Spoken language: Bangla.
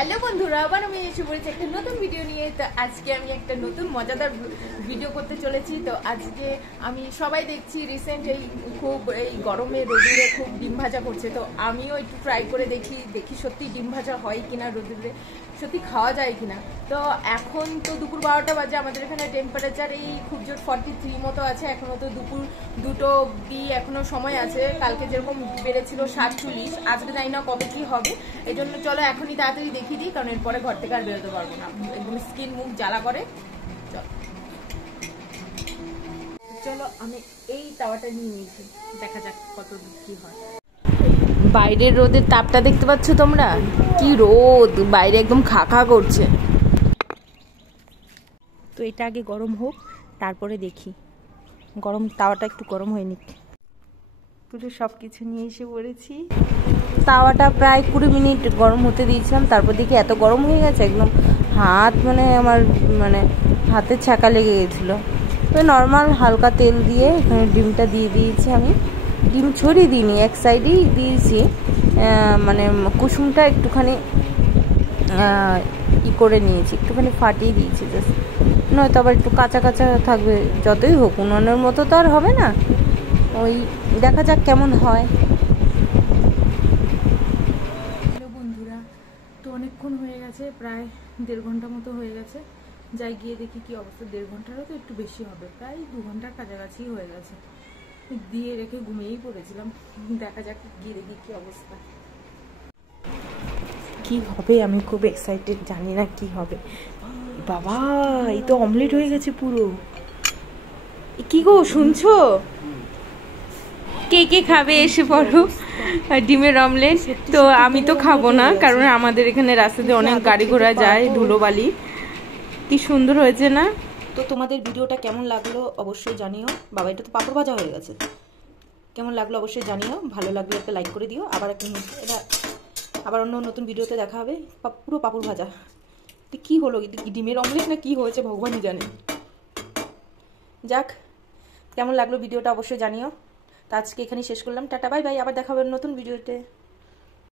হ্যালো বন্ধুরা, আবার আমি এসে পড়েছি একটা নতুন ভিডিও নিয়ে। তো আজকে আমি একটা নতুন মজাদার ভিডিও করতে চলেছি। তো আজকে আমি সবাই দেখছি রিসেন্ট এই গরমে রোদুরে খুব ডিম ভাজা করছে। তো আমিও একটু ট্রাই করে দেখি সত্যি ডিম ভাজা হয় কিনা, রোদুরে সত্যি খাওয়া যায় কিনা। তো এখন তো দুপুর 12টা বাজে, আমাদের এখানে টেম্পারেচার এই খুব জোর 43 মতো আছে। এখনো তো দুপুর 2টো অব্দি এখনো সময় আছে। কালকে যেরকম বেড়েছিল 47, আজকে জানি না কত কি হবে। এই জন্য চলো এখনই তাড়াতাড়ি দেখিয়ে দিই, কারণ এরপরে ঘর থেকে আর বেরোতে পারবো না, একদম স্কিন মুখ জ্বালা করে। চলো আমি এই তাওয়াটা নিয়ে নিয়েছি, দেখা যাক কত কি হয়। বাইরের রোদের তাপটা দেখতে পাচ্ছ তোমরা? কি রোদ, বাইরে একদম খা খা করছে। তো এটা আগে গরম হোক, তারপরে দেখি। গরম তাওয়াটা একটু গরম হয়নি। পুরো সব কিছু নিয়ে এসে পড়েছি। তাওয়াটা প্রায় 20 মিনিট গরম হতে দিয়েছিলাম, তারপর দেখি এত গরম হয়ে গেছে একদম হাত আমার হাতের ছাকা লেগে গেছিলো। তো নর্মাল হালকা তেল দিয়ে এখানে ডিমটা দিয়ে দিয়েছি। আমি ডিম ছড়িয়ে দিইনি, এক সাইডেই দিয়েছি। কুসুমটা একটুখানি করে নিয়েছি, একটুখানি ফাটিয়ে দিয়েছি জাস্ট, নয়তো আবার একটু কাঁচা কাঁচা থাকবে। যতই হোক উনুনের মতো তো আর হবে না, ওই দেখা যাক কেমন হয়। হ্যালো বন্ধুরা, তো অনেকক্ষণ হয়ে গেছে, প্রায় 1.5 ঘন্টা মতো হয়ে গেছে। যাই গিয়ে দেখি কি অবস্থা। 1.5 ঘন্টারও তো একটু বেশি হবে, প্রায় 2 ঘন্টার কাছাকাছি হয়ে গেছে। দিয়ে রেখে ঘুমিয়েই পড়েছিলাম। দেখা যাক গিয়ে দেখি কি অবস্থা, কি হবে। আমি খুব এক্সাইটেড, জানি না কি হবে। বাবা, এই তো অমলেট হয়ে গেছে পুরো। কি গো শুনছো? কে কে খাবে এসে পড়ো ডিমের অমলেট। তো আমি তো খাবো না, কারণ আমাদের এখানে রাস্তাতে অনেক গাড়ি ঘোড়া যায়, ধুলোবালি। কি সুন্দর হয়েছে না? তো তোমাদের ভিডিওটা কেমন লাগলো অবশ্যই জানিও। বাবা, এটা তো পাপড় ভাজা হয়ে গেছে। কেমন লাগলো অবশ্যই জানিও, ভালো লাগলে একটা লাইক করে দিও। আবার অন্য নতুন ভিডিওতে দেখা হবে। পুরো পাপড় ভাজা। কি হলো, ডিমের অমলেট না কি হয়েছে ভগবানই জানে। যাক, কেমন লাগলো ভিডিওটা অবশ্যই জানিও। তো আজকে এখানেই শেষ করলাম। টাটা, বাই বাই, আবার দেখা হবে নতুন ভিডিওতে।